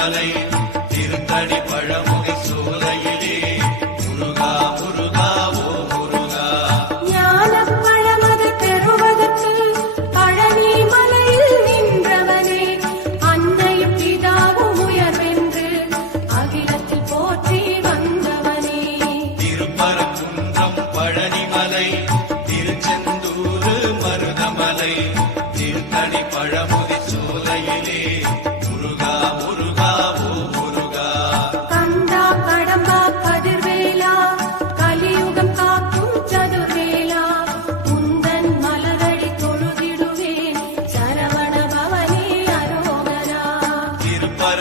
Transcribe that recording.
மருதமலை திருத்தணி பழமுகை சோலையிலே முருகா முருகா ஓ முருகா. ஞானப் பழமது பெறுவதற்கு பழனி மலையில் நின்றவனே, அன்னையும் பிதாவும் உயர்வென்று அகிலத்தில் போற்றி வந்தவனே. திருப்பரங்குன்றம் பழனிமலை திருச்செந்தூர் மருதமலை திருத்தணி பழமுகை சோலையிலே முருகா முருகா ஓ முருகா. கந்தா கடம்பா கதிர்வேலா கலியுகம் காக்கும் சதுர்வேலா, உந்தன் மலரடி தொழுதிடுவேன் சரவண பவனே அரோகரா. திருப்பர